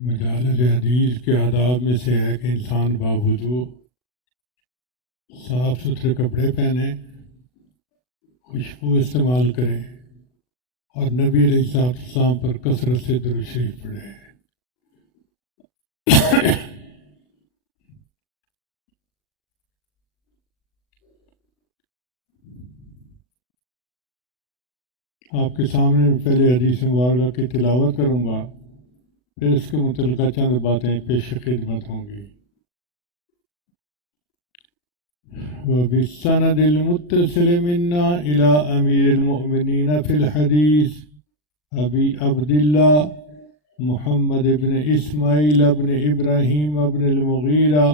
مجالس حدیث کے آداب میں سے ہے کہ انسان باوضو صاف ستھرے کپڑے پہنے، خوشبو استعمال کرے اور نبی علیہ السلام پر کثرت سے درود شریف پڑھے۔ آپ کے سامنے پہلے حدیث مبارکہ کی تلاوت کروں گا، پھر اس کے متعلقہ چند باتیں پیش خدمت ہوں گی۔ وبالسند المتصل منا إلى أمير المؤمنين في الحديث أبي عبد الله محمد بن إسماعيل بن إبراهيم بن المغيرة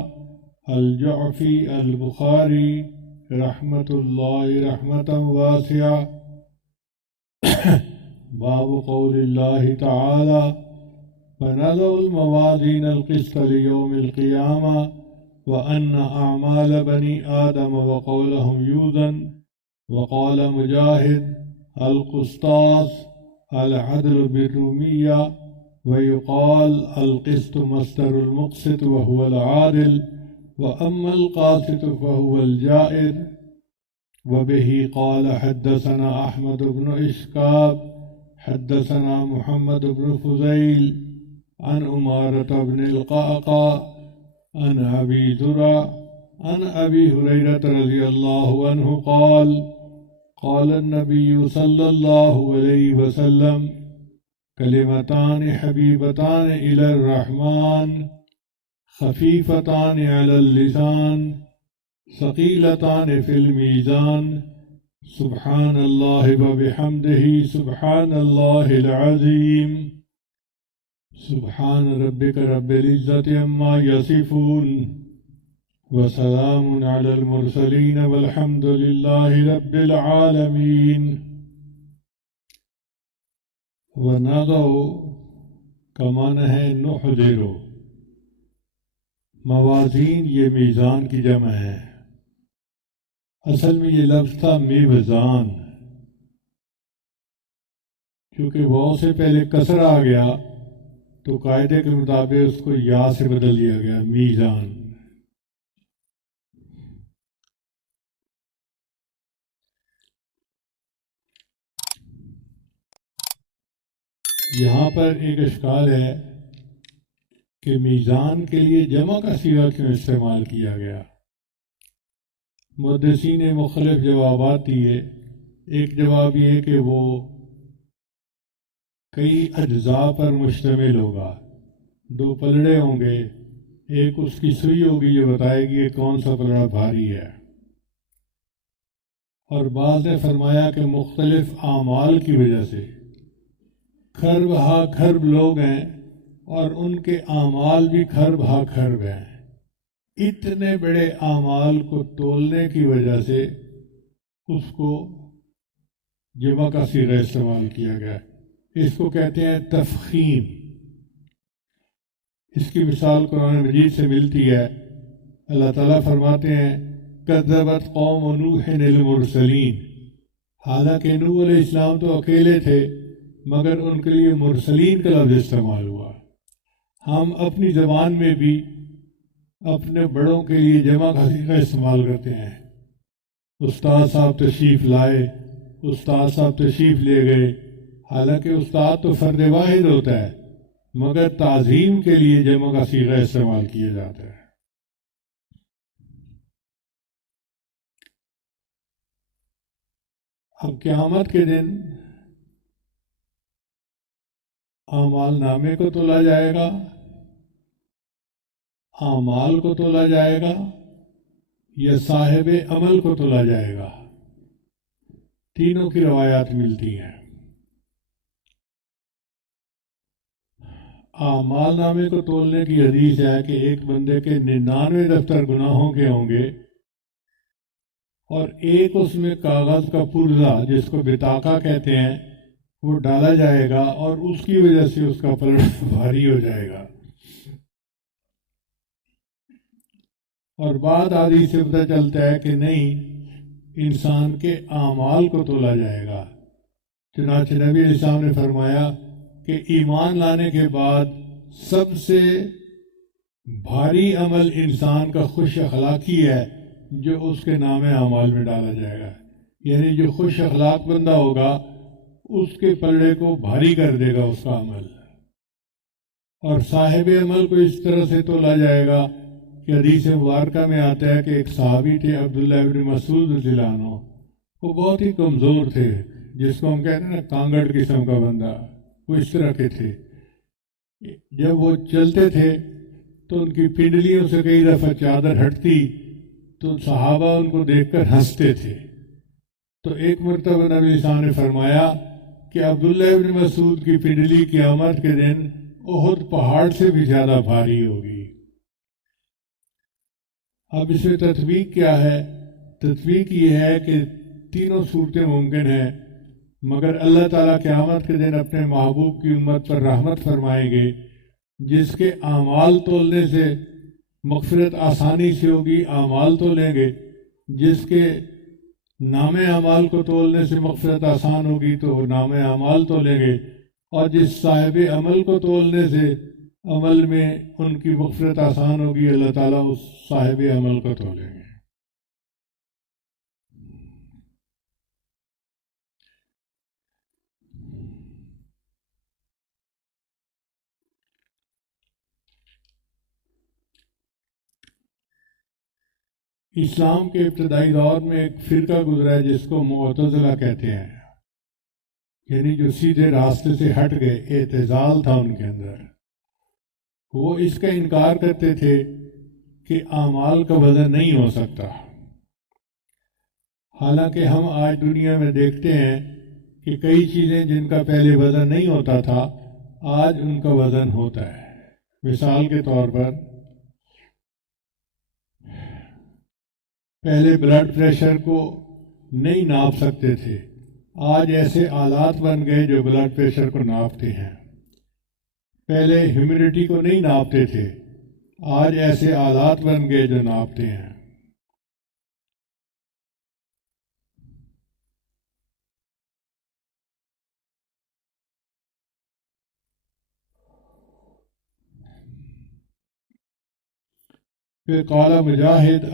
الجعفي البخاري رحمة الله رحمة واسعة باب قول الله تعالى فنضع الموازين القسط ليوم القيامة وأن أعمال بني آدم وقولهم يوزن وقال مجاهد القسطاس العدل بالرومية ويقال القسط مصدر المقسط وهو العادل وأما القاسط فهو الجائر وبه قال حدثنا أحمد بن إشكاب حدثنا محمد بن فضيل عن أمارة بن القعقاع عن أبي ذرة عن أبي هريرة رضي الله عنه قال قال النبي صلى الله عليه وسلم كلمتان حبيبتان إلى الرحمن خفيفتان على اللسان ثقيلتان في الميزان سبحان الله وبحمده سبحان الله العظيم سبحان ربك رب العزة عما يصفون وسلام على المرسلين والحمد لله رب العالمين۔ ونضع کا معنی ہے نحضر، موازین یہ میزان کی جمع ہے، اصل میں یہ لفظ تھا میوزان، کیونکہ واو سے پہلے کسر آ گیا تو قاعدے کے مطابق اس کو یا سے بدل دیا گیا، میزان۔ یہاں پر ایک اشکال ہے کہ میزان کے لیے جمع کا صیغہ کیوں استعمال کیا گیا؟ محدثین نے مختلف جوابات دیے۔ ایک جواب یہ کہ وہ کئی اجزاء پر مشتمل ہوگا، دو پلڑے ہوں گے، ایک اس کی سوئی ہوگی جو بتائے گی کہ کون سا پلڑا بھاری ہے، اور بعض نے فرمایا کہ مختلف اعمال کی وجہ سے کھرب ہا کھرب لوگ ہیں اور ان کے اعمال بھی کھرب ہا کھرب ہیں، اتنے بڑے اعمال کو تولنے کی وجہ سے اس کو جمع کا صیغہ استعمال کیا گیا۔ اس کو کہتے ہیں تفخیم۔ اس کی مثال قرآن مجید سے ملتی ہے۔ اللہ تعالیٰ فرماتے ہیں کذبت قوم نوح المرسلین، حالانکہ نوح علیہ السلام تو اکیلے تھے مگر ان کے لیے مرسلین کا لفظ استعمال ہوا۔ ہم اپنی زبان میں بھی اپنے بڑوں کے لیے جمع کا صیغہ استعمال کرتے ہیں۔ استاد صاحب تشریف لائے، استاد صاحب تشریف لے گئے، حالانکہ استاد تو فرد واحد ہوتا ہے مگر تعظیم کے لیے جمع کا صیغہ استعمال کیا جاتا ہے۔ اب قیامت کے دن اعمال نامے کو تولا جائے گا، اعمال کو تولا جائے گا یا صاحب عمل کو تولا جائے گا، تینوں کی روایات ملتی ہیں۔ اعمال نامے کو تولنے کی حدیث ہے کہ ایک بندے کے 99 دفتر گناہوں کے ہوں گے اور ایک اس میں کاغذ کا پرزہ جس کو بطاقہ کہتے ہیں وہ ڈالا جائے گا اور اس کی وجہ سے اس کا پلڑا بھاری ہو جائے گا۔ اور بعد حدیث سے پتہ چلتا ہے کہ نہیں، انسان کے اعمال کو تولا جائے گا۔ چنانچہ نبی علیہ السلام نے فرمایا کہ ایمان لانے کے بعد سب سے بھاری عمل انسان کا خوش اخلاقی ہے جو اس کے نام اعمال میں ڈالا جائے گا. یعنی جو خوش اخلاق بندہ ہوگا اس کے پلڑے کو بھاری کر دے گا اس کا عمل. اور صاحب عمل کو اس طرح سے تولا جائے گا کہ حدیث مبارکہ میں آتا ہے کہ ایک صحابی تھے عبداللہ ابن مسعود رضی اللہ عنہ، وہ بہت ہی کمزور تھے، جس کو ہم کہتے ہیں نا کانگڑ قسم کا بندہ، وہ اس طرح کے تھے. جب وہ چلتے تھے تو ان کی پنڈلیوں سے کئی دفعہ چادر ہٹتی تو صحابہ ان کو دیکھ کر ہنستے تھے. تو ایک مرتبہ نبی صلی اللہ علیہ وسلم نے فرمایا کہ عبداللہ ابن مسعود کی پنڈلی قیامت کے دن احد پہاڑ سے بھی زیادہ بھاری ہوگی. اب اس میں تطبیق کیا ہے؟ تطبیق یہ ہے کہ تینوں صورتیں ممکن ہیں، مگر اللہ تعالیٰ قیامت کے دن اپنے محبوب کی امت پر رحمت فرمائیں گے. جس کے اعمال تولنے سے مغفرت آسانی سے ہوگی، اعمال تولیں گے. جس کے نام اعمال کو تولنے سے مغفرت آسان ہوگی تو وہ نام اعمال تولیں گے. اور جس صاحب عمل کو تولنے سے عمل میں ان کی مغفرت آسان ہوگی، اللہ تعالیٰ اس صاحب عمل کو تولیں گے. اسلام کے ابتدائی دور میں ایک فرقہ گزرا ہے جس کو معتزلہ کہتے ہیں، یعنی جو سیدھے راستے سے ہٹ گئے، اعتزال تھا ان کے اندر. وہ اس کا انکار کرتے تھے کہ اعمال کا وزن نہیں ہو سکتا. حالانکہ ہم آج دنیا میں دیکھتے ہیں کہ کئی چیزیں جن کا پہلے وزن نہیں ہوتا تھا آج ان کا وزن ہوتا ہے. مثال کے طور پر پہلے بلڈ پریشر کو نہیں ناپ سکتے تھے، آج ایسے آلات بن گئے جو بلڈ پریشر کو ناپتے ہیں. پہلے ہیومیڈیٹی کو نہیں ناپتے تھے، آج ایسے آلات بن گئے جو ناپتے ہیں. پھر قال مجاہد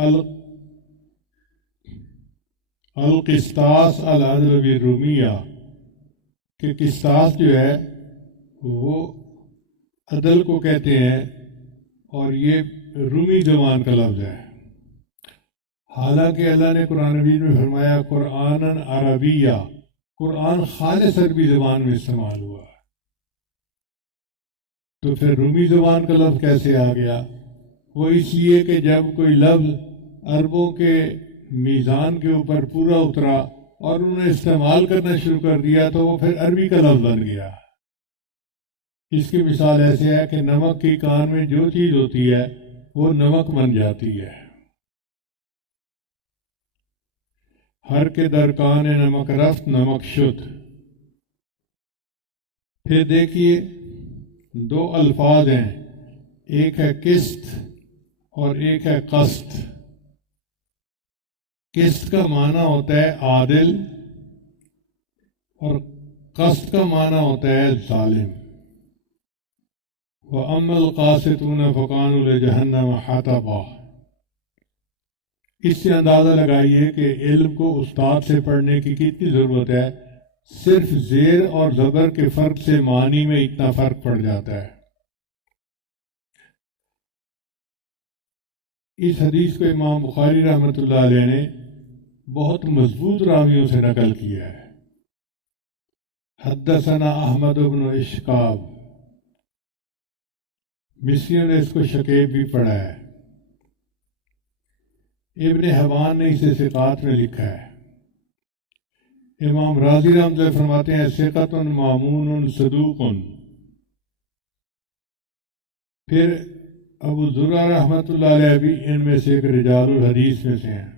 القسطاس العدل بالرومیہ کہ قسطاس جو ہے وہ عدل کو کہتے ہیں اور یہ رومی زبان کا لفظ ہے. حالانکہ اللہ نے قرآن مجید میں فرمایا قرآن عربیہ، قرآن خالص عربی زبان میں استعمال ہوا، تو پھر رومی زبان کا لفظ کیسے آ گیا؟ وہ اس لیے کہ جب کوئی لفظ عربوں کے میزان کے اوپر پورا اترا اور انہوں نے استعمال کرنا شروع کر دیا تو وہ پھر عربی کا لفظ بن گیا. اس کی مثال ایسے ہے کہ نمک کی کان میں جو چیز ہوتی ہے وہ نمک بن جاتی ہے. ہر کے درکان نمک رفت نمک شد. پھر دیکھیے دو الفاظ ہیں، ایک ہے قسط اور ایک ہے قسط. قسط کا معنی ہوتا ہے عادل اور قسط کا معنی ہوتا ہے ظالم. وَأَمَّا الْقَاسِطُونَ فَكَانُوا لِجَهَنَّمَ حَطَبًا. اس سے اندازہ لگائیے کہ علم کو استاد سے پڑھنے کی کتنی ضرورت ہے. صرف زیر اور زبر کے فرق سے معنی میں اتنا فرق پڑ جاتا ہے. اس حدیث کو امام بخاری رحمۃ اللہ علیہ نے بہت مضبوط راویوں سے نقل کیا ہے. حدثنا احمد بن اشکاب، مصریوں نے اس کو شکیب بھی پڑھا ہے. ابن حبان نے اسے ثقات میں لکھا ہے. امام راضی رحمۃ اللہ فرماتے ہیں ثقۃ مامون صدوق. پھر ابو ذرہ رحمۃ اللہ علیہ بھی ان میں سے ایک رجال الحدیث میں سے ہیں.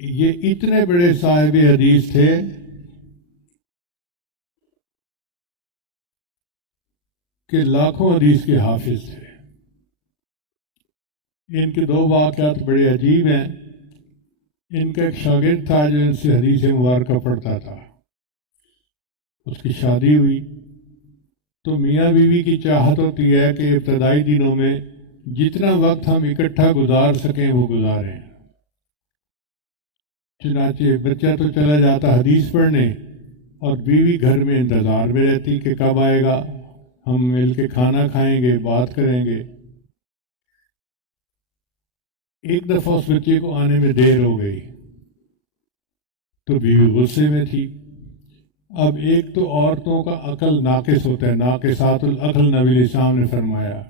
یہ اتنے بڑے صاحب حدیث تھے کہ لاکھوں حدیث کے حافظ تھے. ان کے دو واقعات بڑے عجیب ہیں. ان کا ایک شاگرد تھا جو ان سے حدیث مبارکہ پڑھتا تھا. اس کی شادی ہوئی تو میاں بیوی کی چاہت ہوتی ہے کہ ابتدائی دنوں میں جتنا وقت ہم اکٹھا گزار سکیں وہ گزاریں۔ چنانچہ بچہ تو چلا جاتا حدیث پڑھنے اور بیوی گھر میں انتظار میں رہتی کہ کب آئے گا، ہم مل کے کھانا کھائیں گے، بات کریں گے۔ ایک دفعہ اس بچے کو آنے میں دیر ہو گئی تو بیوی غصے میں تھی۔ اب ایک تو عورتوں کا عقل ناقص ہوتا ہے، ناقصات العقل نبی الاسلام نے فرمایا،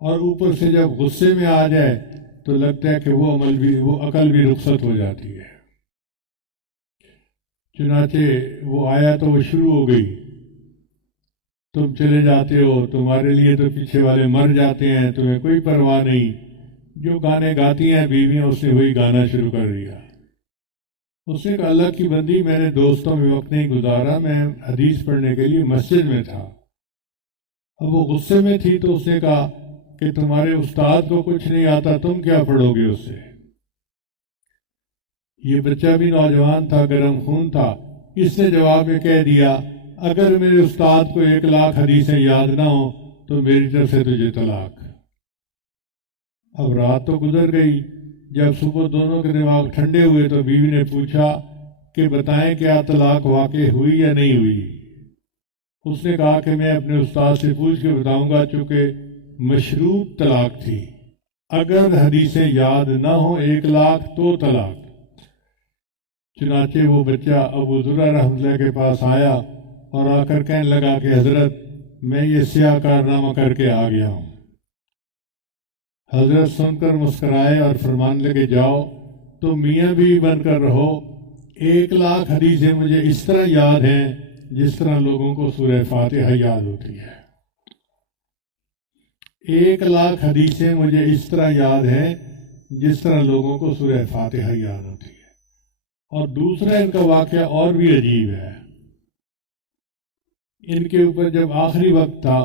اور اوپر سے جب غصے میں آ جائے تو لگتا ہے کہ وہ عقل بھی رخصت ہو جاتی ہے۔ چنانچہ وہ آیا تو وہ شروع ہو گئی، تم چلے جاتے ہو، تمہارے لیے تو پیچھے والے مر جاتے ہیں، تمہیں کوئی پرواہ نہیں۔ جو گانے گاتی ہیں بیویاں، اس نے وہی گانا شروع کر دیا۔ اس نے کہا اللہ کی بندی، میں نے دوستوں میں وقت نہیں گزارا، میں حدیث پڑھنے کے لیے مسجد میں تھا۔ اب وہ غصے میں تھی تو اس نے کہا کہ تمہارے استاد کو کچھ نہیں آتا، تم کیا پڑھو گے اس سے؟ یہ بچہ بھی نوجوان تھا، گرم خون تھا، اس نے جواب میں کہہ دیا اگر میرے استاد کو 1,00,000 حدیثیں یاد نہ ہوں تو میری طرف سے تجھے طلاق۔ اب رات تو گزر گئی، جب صبح دونوں کے دماغ ٹھنڈے ہوئے تو بیوی نے پوچھا کہ بتائیں کیا طلاق واقع ہوئی یا نہیں ہوئی؟ اس نے کہا کہ میں اپنے استاد سے پوچھ کے بتاؤں گا، چونکہ مشروط طلاق تھی، اگر حدیثیں یاد نہ ہوں 1,00,000 تو طلاق۔ چنانچہ وہ بچہ ابو ذرہ رحمۃ اللہ کے پاس آیا اور آ کر کہنے لگا کہ حضرت میں یہ سیاہ کارنامہ کر کے آ گیا ہوں۔ حضرت سن کر مسکرائے اور فرمانے لگے جاؤ تو میاں بھی بن کر رہو، 1,00,000 حدیثیں مجھے اس طرح یاد ہیں جس طرح لوگوں کو سورہ فاتحہ یاد ہوتی ہے۔ 1,00,000 حدیثیں مجھے اس طرح یاد ہیں جس طرح لوگوں کو سورہ فاتحہ یاد ہوتی ہے۔ اور دوسرا ان کا واقعہ اور بھی عجیب ہے۔ ان کے اوپر جب آخری وقت تھا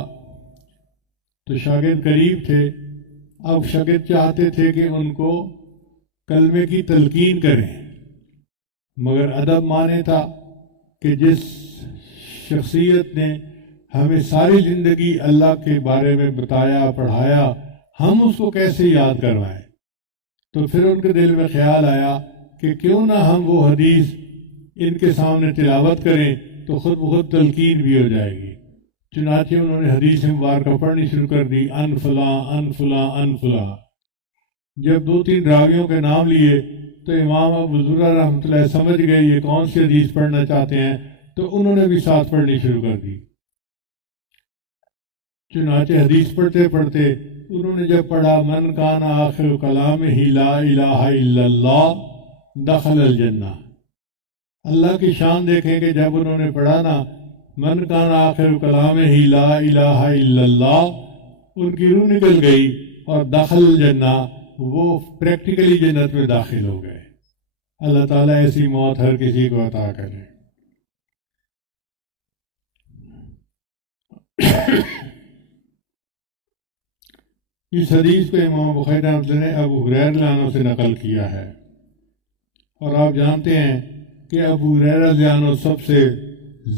تو شاگرد قریب تھے، اب شاگرد چاہتے تھے کہ ان کو کلمے کی تلقین کریں، مگر ادب مانے تھا کہ جس شخصیت نے ہمیں ساری زندگی اللہ کے بارے میں بتایا پڑھایا، ہم اس کو کیسے یاد کروائیں؟ تو پھر ان کے دل میں خیال آیا کہ کیوں نہ ہم وہ حدیث ان کے سامنے تلاوت کریں تو خود بخود تلقین بھی ہو جائے گی۔ چنانچہ انہوں نے حدیث مبارکہ پڑھنی شروع کر دی، ان فلاں ان فلاں ان فلاں۔ جب 2-3 راویوں کے نام لیے تو امام ابو ذرہ رحمۃ اللہ سمجھ گئے یہ کون سی حدیث پڑھنا چاہتے ہیں، تو انہوں نے بھی ساتھ پڑھنی شروع کر دی۔ چنانچہ حدیث پڑھتے پڑھتے انہوں نے جب پڑھا من کان آخر کلامہ لا الہ الا اللہ دخل الجنہ، اللہ کی شان دیکھیں کہ جب انہوں نے پڑھا نا من کان آخر کلامہ لا الہ الا اللہ، ان کی روح نکل گئی اور دخل الجنہ، وہ پریکٹیکلی جنت میں داخل ہو گئے۔ اللہ تعالیٰ ایسی موت ہر کسی کو عطا کرے۔ اس حدیث کو امام بخاری رحمۃ اللہ نے ابو ہریرہ رضی اللہ عنہ سے نقل کیا ہے، اور آپ جانتے ہیں کہ ابو ہریرہ رضی اللہ عنہ سب سے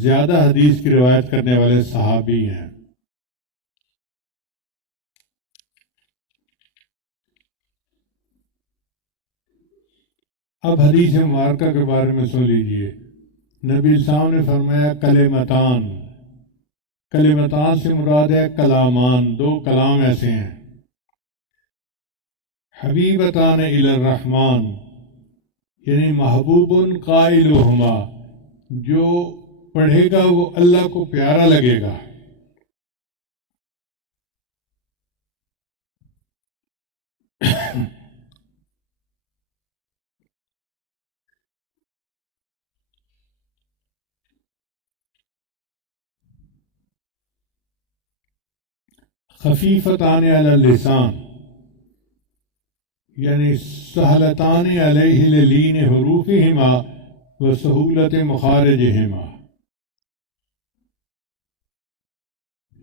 زیادہ حدیث کی روایت کرنے والے صحابی ہیں۔ اب حدیث مبارکہ کے بارے میں سن لیجئے۔ نبی السلام نے فرمایا کلمتان، کلمتان سے مراد ہے کلامان، 2 کلام ایسے ہیں، حبیبتان الی الرحمن، یعنی محبوب قائلہما، جو پڑھے گا وہ اللہ کو پیارا لگے گا، خفیفتان علی اللسان، یعنی سہلتان علیہ للین حروفہما و سہولت مخارجہما،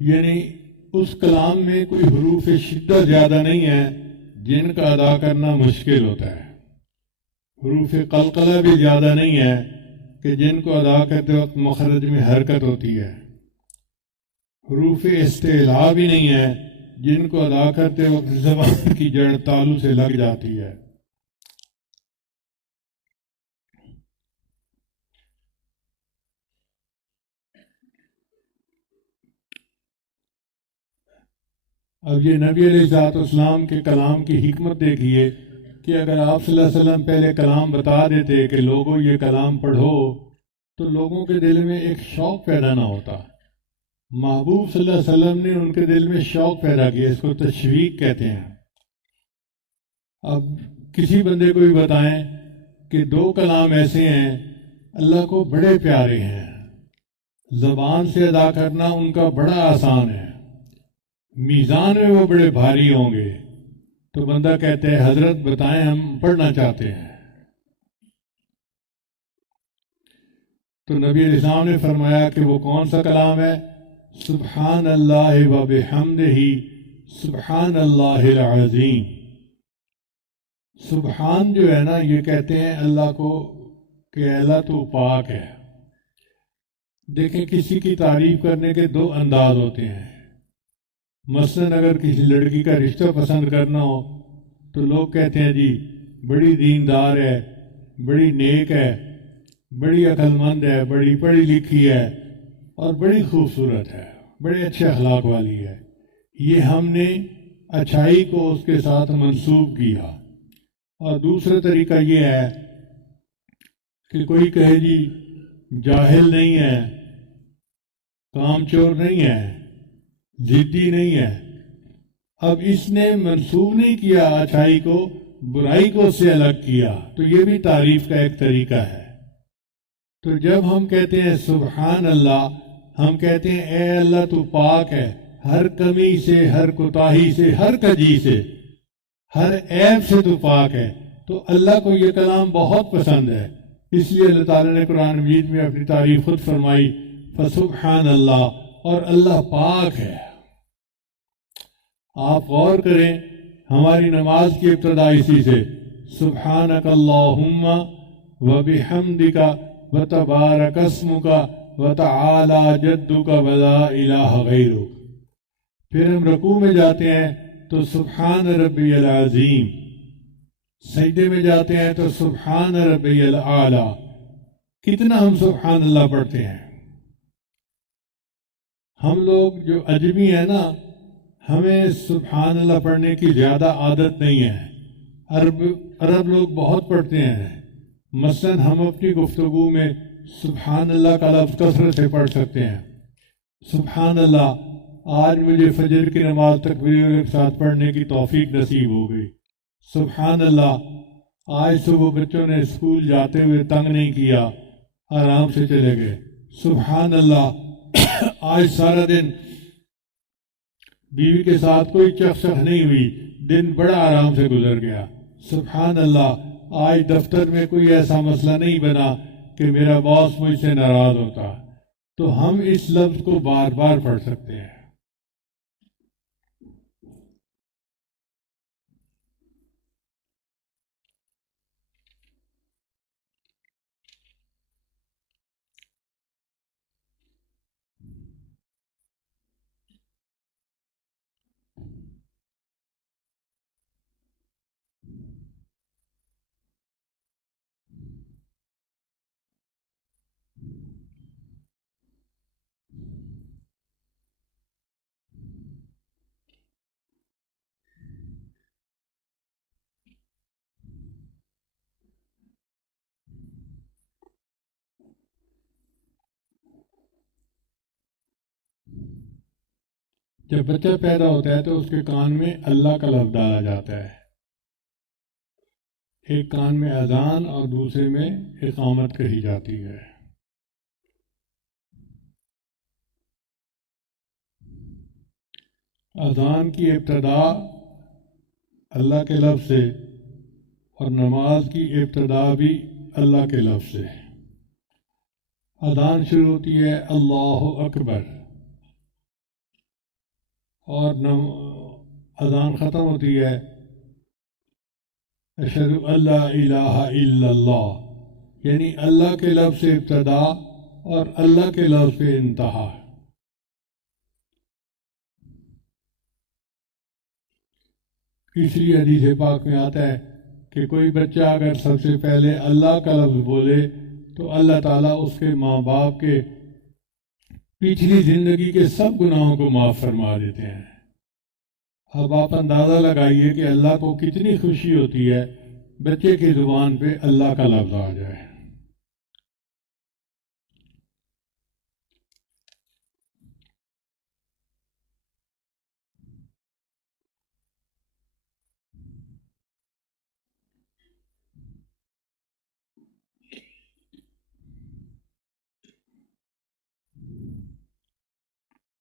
یعنی اس کلام میں کوئی حروف شدت زیادہ نہیں ہے جن کا ادا کرنا مشکل ہوتا ہے، حروف قلقلہ بھی زیادہ نہیں ہے کہ جن کو ادا کرتے وقت مخرج میں حرکت ہوتی ہے، حروف استعلا بھی نہیں ہے جن کو ادا کرتے وقت زبان کی جڑ تالو سے لگ جاتی ہے۔ اب یہ نبی علیہ الصلوۃ والسلام کے کلام کی حکمت دیکھیے کہ اگر آپ صلی اللہ علیہ وسلم پہلے کلام بتا دیتے کہ لوگوں یہ کلام پڑھو تو لوگوں کے دل میں ایک شوق پیدا نہ ہوتا۔ محبوب صلی اللہ علیہ وسلم نے ان کے دل میں شوق پیدا کیا، اس کو تشویق کہتے ہیں۔ اب کسی بندے کو بھی بتائیں کہ دو کلام ایسے ہیں اللہ کو بڑے پیارے ہیں، زبان سے ادا کرنا ان کا بڑا آسان ہے، میزان میں وہ بڑے بھاری ہوں گے، تو بندہ کہتے ہیں حضرت بتائیں ہم پڑھنا چاہتے ہیں۔ تو نبی علیہ السلام نے فرمایا کہ وہ کون سا کلام ہے؟ سبحان اللہ و بحمدہ سبحان اللہ العظیم۔ سبحان جو ہے نا، یہ کہتے ہیں اللہ کو کہ اللہ تو پاک ہے۔ دیکھیں کسی کی تعریف کرنے کے دو انداز ہوتے ہیں۔ مثلاً اگر کسی لڑکی کا رشتہ پسند کرنا ہو تو لوگ کہتے ہیں جی بڑی دیندار ہے، بڑی نیک ہے، بڑی عقل مند ہے، بڑی پڑھی لکھی ہے اور بڑی خوبصورت ہے، بڑے اچھے اخلاق والی ہے۔ یہ ہم نے اچھائی کو اس کے ساتھ منسوب کیا۔ اور دوسرا طریقہ یہ ہے کہ کوئی کہے جی جاہل نہیں ہے، کام چور نہیں ہے، ضدی نہیں ہے۔ اب اس نے منسوب نہیں کیا اچھائی کو، برائی کو اس سے الگ کیا، تو یہ بھی تعریف کا ایک طریقہ ہے۔ تو جب ہم کہتے ہیں سبحان اللہ، ہم کہتے ہیں اے اللہ تو پاک ہے، ہر کمی سے، ہر کوتاہی سے، ہر کجی سے، ہر عیب سے تو پاک ہے۔ تو اللہ کو یہ کلام بہت پسند ہے، اس لیے اللہ تعالیٰ نے قرآن مجید میں اپنی تعریف خود فرمائی، فسبحان اللہ، اور اللہ پاک ہے۔ آپ غور کریں، ہماری نماز کی ابتدا اسی سے سبحانک اللہم وبحمدک وتبارک اسمک وتعالی جدک ولا الہ غیرک۔ پھر ہم رکوع میں جاتے ہیں تو سبحان ربی العظیم، سجدے میں جاتے ہیں تو سبحان ربی الاعلی۔ کتنا ہم سبحان اللہ پڑھتے ہیں؟ ہم لوگ جو اجمی ہیں نا، ہمیں سبحان اللہ پڑھنے کی زیادہ عادت نہیں ہے۔ عرب لوگ بہت پڑھتے ہیں۔ مثلاً ہم اپنی گفتگو میں سبحان اللہ کا لفظ کثرت سے پڑھ سکتے ہیں۔ سبحان اللہ، آج مجھے فجر کی نماز تکبیر کے ساتھ پڑھنے کی توفیق نصیب ہو گئی۔ سبحان اللہ، آج صبح بچوں نے اسکول جاتے ہوئے تنگ نہیں کیا، آرام سے چلے گئے۔ سبحان اللہ، آج سارا دن بیوی کے ساتھ کوئی چخ نہیں ہوئی، دن بڑا آرام سے گزر گیا۔ سبحان اللہ، آج دفتر میں کوئی ایسا مسئلہ نہیں بنا کہ میرا باس مجھ سے ناراض ہوتا۔ تو ہم اس لفظ کو بار بار پڑھ سکتے ہیں۔ جب بچہ پیدا ہوتا ہے تو اس کے کان میں اللہ کا لفظ ڈالا جاتا ہے، ایک کان میں اذان اور دوسرے میں اقامت کہی جاتی ہے۔ اذان کی ابتدا اللہ کے لفظ سے اور نماز کی ابتدا بھی اللہ کے لفظ سے۔ اذان شروع ہوتی ہے اللہ اکبر، اور اذان ختم ہوتی ہے اشہد ان لا الہ الا اللہ، یعنی اللہ کے لفظ سے ابتدا اور اللہ کے لفظ سے انتہا۔ اس لیے حدیث پاک میں آتا ہے کہ کوئی بچہ اگر سب سے پہلے اللہ کا لفظ بولے تو اللہ تعالیٰ اس کے ماں باپ کے پچھلی زندگی کے سب گناہوں کو معاف فرما دیتے ہیں۔ اب آپ اندازہ لگائیے کہ اللہ کو کتنی خوشی ہوتی ہے بچے کی زبان پہ اللہ کا لفظ آ جائے۔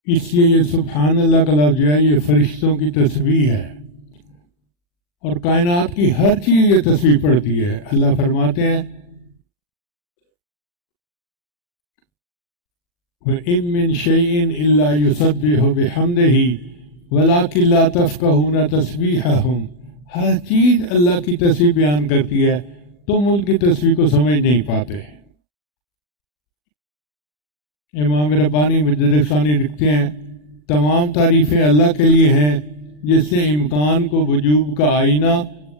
اس لیے یہ سبحان اللہ کا لفظ جو ہے یہ فرشتوں کی تسبیح ہے، اور کائنات کی ہر چیز یہ تسبیح پڑھتی ہے۔ اللہ فرماتے ہیں وَإِن مِّن شَيْءٍ إِلَّا يُسَبِّحُ بِحَمْدِهِ وَلَٰكِن لَّا تَفْقَهُونَ تَسْبِيحَهُمْ، ہر چیز اللہ کی تسبیح بیان کرتی ہے، تم ان کی تسبیح کو سمجھ نہیں پاتے۔ امام ربانی مجدد ثانی لکھتے ہیں تمام تعریفیں اللہ کے لیے ہیں جس نے امکان کو وجوب کا آئینہ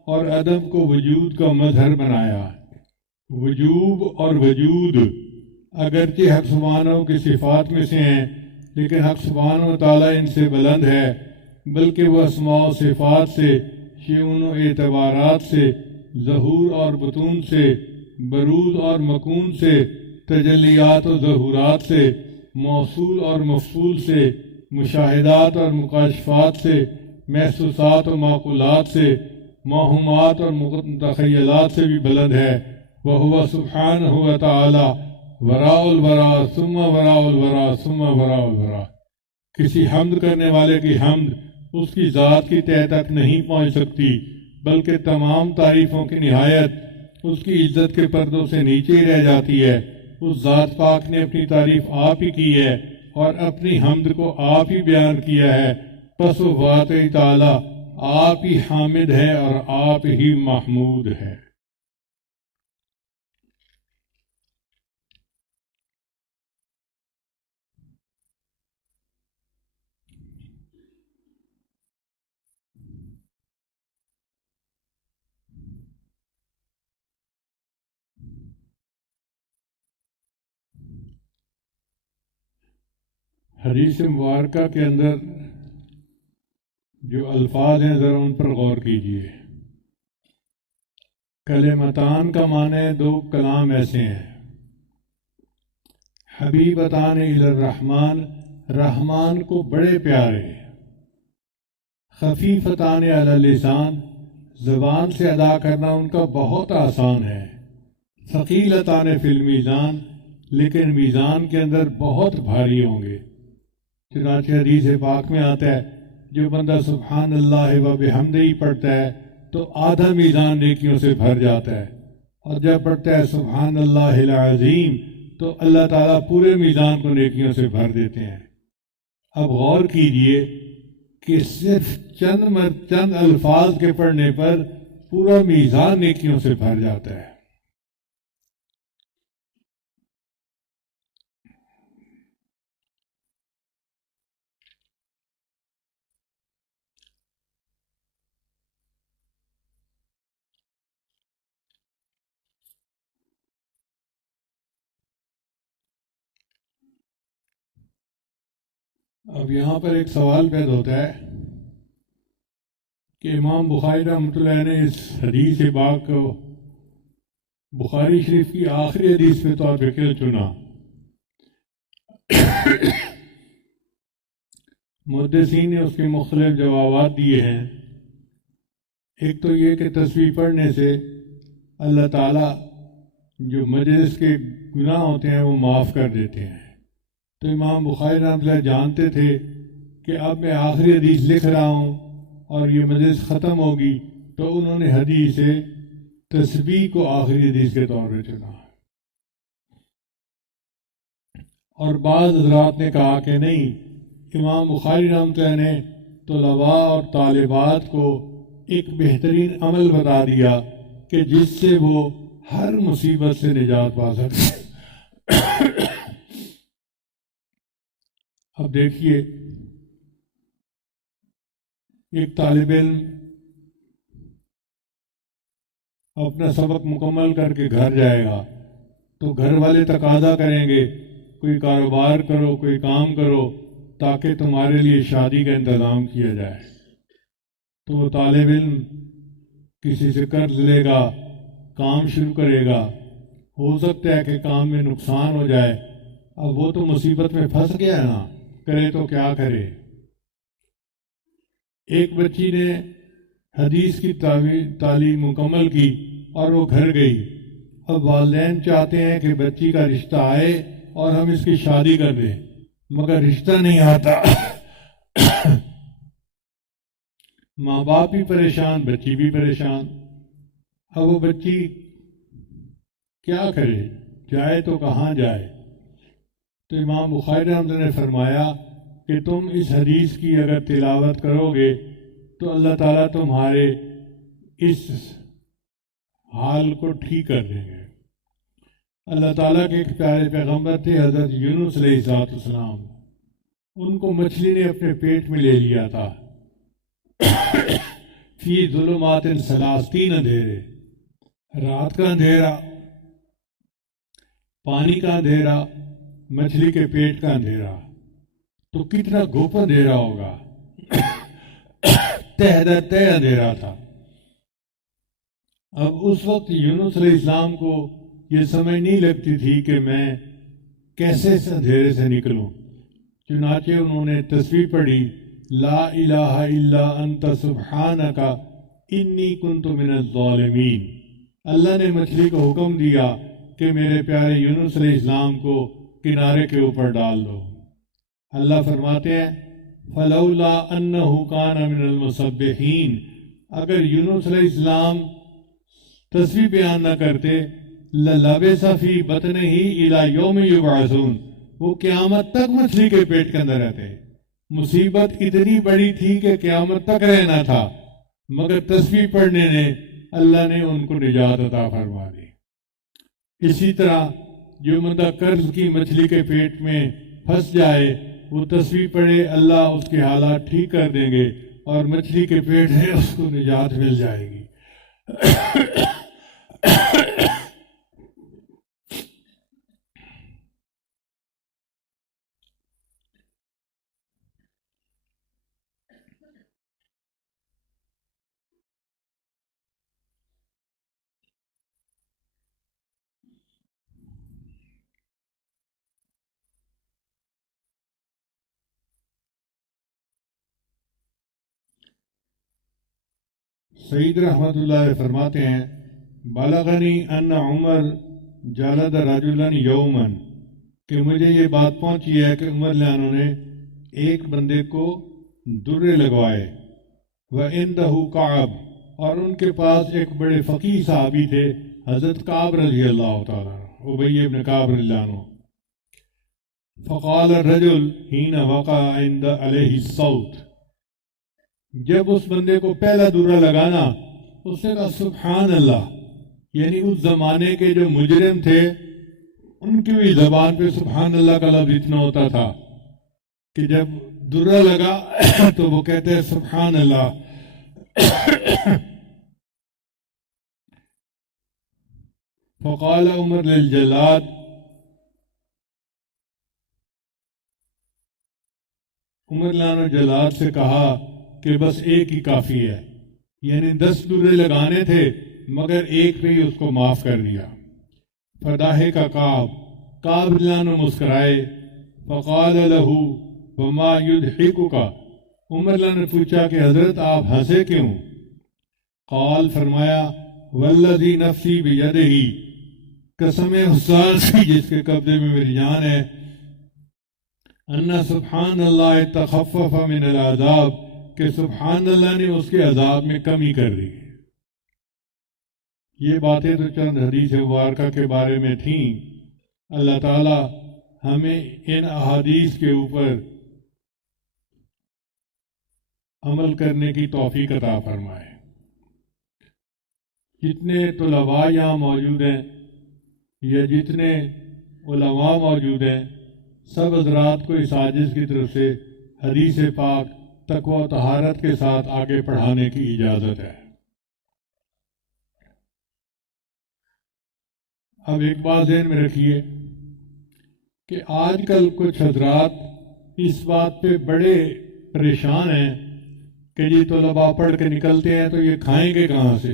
اور عدم کو وجود کا مظہر بنایا۔ وجوب اور وجود اگرچہ حق سبحانہ کی صفات میں سے ہیں، لیکن حق سبحانہ تعالیٰ ان سے بلند ہے، بلکہ وہ اسماء و صفات سے، شیون و اعتبارات سے، ظہور اور بطون سے، بروز اور مکون سے، تجلیات و ظہورات سے، موصول اور مفصول سے، مشاہدات اور مکاشفات سے، محسوسات و معقولات سے، موہومات اور متخیلات سے بھی بلند ہے۔ وَهُوَ سُبْحَانَهُ وَتَعَالَى وَرَاءُ الْوَرَىٰ ثُمَّ وَرَاءُ الْوَرَىٰ ثُمَّ وَرَاءُ الْوَرَىٰ۔ کسی حمد کرنے والے کی حمد اس کی ذات کی تہہ تک نہیں پہنچ سکتی، بلکہ تمام تعریفوں کی نہایت اس کی عزت کے پردوں سے نیچے ہی رہ جاتی ہے۔ اس ذات پاک نے اپنی تعریف آپ ہی کی ہے اور اپنی حمد کو آپ ہی بیان کیا ہے، پس وہ واقعی تعالیٰ آپ ہی حامد ہے اور آپ ہی محمود ہے۔ حدیث مبارکہ کے اندر جو الفاظ ہیں ذرا ان پر غور کیجیے۔ کلمتان کا معنی دو کلام ایسے ہیں، حبیبتان الی الرحمن، رحمان کو بڑے پیارے، خفیفتان علی اللسان، زبان سے ادا کرنا ان کا بہت آسان ہے، ثقیلتان فی المیزان، لیکن میزان کے اندر بہت بھاری ہوں گے۔ چنانچہ حدیث پاک میں آتا ہے جو بندہ سبحان اللہ و بحمدہ پڑھتا ہے تو آدھا میزان نیکیوں سے بھر جاتا ہے، اور جب پڑھتا ہے سبحان اللہ العظیم تو اللہ تعالیٰ پورے میزان کو نیکیوں سے بھر دیتے ہیں۔ اب غور کیجئے کہ صرف چند الفاظ کے پڑھنے پر پورا میزان نیکیوں سے بھر جاتا ہے۔ اب یہاں پر ایک سوال پیدا ہوتا ہے کہ امام بخاری رحمۃ اللہ نے اس حدیث پاک کو بخاری شریف کی آخری حدیث کے طور پہ کیوں چنا؟ محدثین نے اس کے مختلف جوابات دیے ہیں۔ ایک تو یہ کہ تسبیح پڑھنے سے اللہ تعالیٰ جو مجلس کے گناہ ہوتے ہیں وہ معاف کر دیتے ہیں، تو امام بخاری رحمۃ اللہ جانتے تھے کہ اب میں آخری حدیث لکھ رہا ہوں اور یہ مجلس ختم ہوگی، تو انہوں نے حدیث تسبیح کو آخری حدیث کے طور پہ چنا۔ اور بعض حضرات نے کہا کہ نہیں، امام بخاری رحمۃ اللہ نے طلباء اور طالبات کو ایک بہترین عمل بتا دیا کہ جس سے وہ ہر مصیبت سے نجات پا سکتے۔ اب دیکھیے، ایک طالب علم اپنا سبق مکمل کر کے گھر جائے گا تو گھر والے تقاضا کریں گے کوئی کاروبار کرو، کوئی کام کرو تاکہ تمہارے لیے شادی کا انتظام کیا جائے۔ تو وہ طالب علم کسی سے قرض لے گا، کام شروع کرے گا، ہو سکتا ہے کہ کام میں نقصان ہو جائے، اب وہ تو مصیبت میں پھنس گیا ہے نا، کرے تو کیا کرے۔ ایک بچی نے حدیث کی تعلیم مکمل کی اور وہ گھر گئی، اب والدین چاہتے ہیں کہ بچی کا رشتہ آئے اور ہم اس کی شادی کر دیں، مگر رشتہ نہیں آتا۔ ماں باپ بھی پریشان، بچی بھی پریشان۔ اب وہ بچی کیا کرے، جائے تو کہاں جائے؟ تو امام بخاری رحمۃ اللہ نے فرمایا کہ تم اس حدیث کی اگر تلاوت کرو گے تو اللہ تعالیٰ تمہارے اس حال کو ٹھیک کر دیں گے۔ اللہ تعالیٰ کے ایک پیارے پیغمبر تھے حضرت یونس علیہ السلام، ان کو مچھلی نے اپنے پیٹ میں لے لیا تھا۔ فی ظلمات ثلاث، 3 اندھیرے، رات کا اندھیرا، پانی کا اندھیرا، مچھلی کے پیٹ کا اندھیرا، تو کتنا گھوپ اندھیرا ہوگا۔ تہ اندھیرا تھا۔ اب اس وقت یونس علیہ السلام کو یہ سمجھ نہیں لگتی تھی کہ میں کیسے اس اندھیرے سے نکلوں، چنانچہ انہوں نے تسبیح پڑھی، لا الہ الا انت سبحانک انی کنت من الظالمین۔ اللہ نے مچھلی کو حکم دیا کہ میرے پیارے یونس علیہ السلام کو کنارے کے اوپر ڈال دو۔ اللہ فرماتے ہیں فلولا انہ کان من المسبحین، اگر یونس علیہ السلام تسبیح بیان نہ کرتے للبث فی بطنہ الی یوم یبعثون، وہ قیامت تک مچھلی کے پیٹ کے اندر رہتے۔ مصیبت اتنی بڑی تھی کہ قیامت تک رہنا تھا، مگر تسبیح پڑھنے نے اللہ نے ان کو نجات عطا فرما دی۔ اسی طرح جو بندہ قرض کی مچھلی کے پیٹ میں پھنس جائے، وہ تسبیح پڑھے، اللہ اس کے حالات ٹھیک کر دیں گے اور مچھلی کے پیٹ ہے اس کو نجات مل جائے گی۔ سعید رحمۃ اللہ علیہ فرماتے ہیں بلغنی ان عمر جلد رجلا یوما، کہ مجھے یہ بات پہنچی ہے کہ عمر لانوں نے ایک بندے کو درے لگوائے، وعندہ کعب، اور ان کے پاس ایک بڑے فقیہ صحابی تھے حضرت کعب رضی اللہ تعالیٰ عنہ، ابی بن کعب رضی اللہ عنہ۔ فقال الرجل حین وقع عند علیہ الصوت، جب اس بندے کو پہلا درہ لگانا اس نے کہا سبحان اللہ، یعنی اس زمانے کے جو مجرم تھے ان کی بھی زبان پہ سبحان اللہ کا لفظ اتنا ہوتا تھا کہ جب درہ لگا تو وہ کہتے ہیں سبحان اللہ۔ فقال عمر للجلاد، عمر نے جلاد سے کہا کہ بس ایک ہی کافی ہے، یعنی 10 درے لگانے تھے مگر ایک پہ ہی اس کو معاف کر دیا۔ فداہے کا کعب نے مسکرائے، فقال له وما یضحکک، عمر نے پوچھا کہ حضرت آپ ہنسے کیوں؟ قال، فرمایا والذی نفسی بیدہ، قسم اس ذات کی جس کے قبضے میں میری جان ہے، ان سبحان اللہ تخفف من العذاب، کہ سبحان اللہ نے اس کے عذاب میں کمی کر دی۔ یہ باتیں تو چند حدیث مبارکہ کے بارے میں تھیں۔ اللہ تعالی ہمیں ان احادیث کے اوپر عمل کرنے کی توفیق عطا فرمائے۔ جتنے طلباء یہاں موجود ہیں یا جتنے علماء موجود ہیں، سب حضرات کو اس سازش کی طرف سے حدیث پاک تقوی و طہارت کے ساتھ آگے پڑھانے کی اجازت ہے۔ اب ایک بات ذہن میں رکھیے کہ آج کل کچھ حضرات اس بات پہ بڑے پریشان ہیں کہ جی طلباء پڑھ کے نکلتے ہیں تو یہ کھائیں گے کہاں سے؟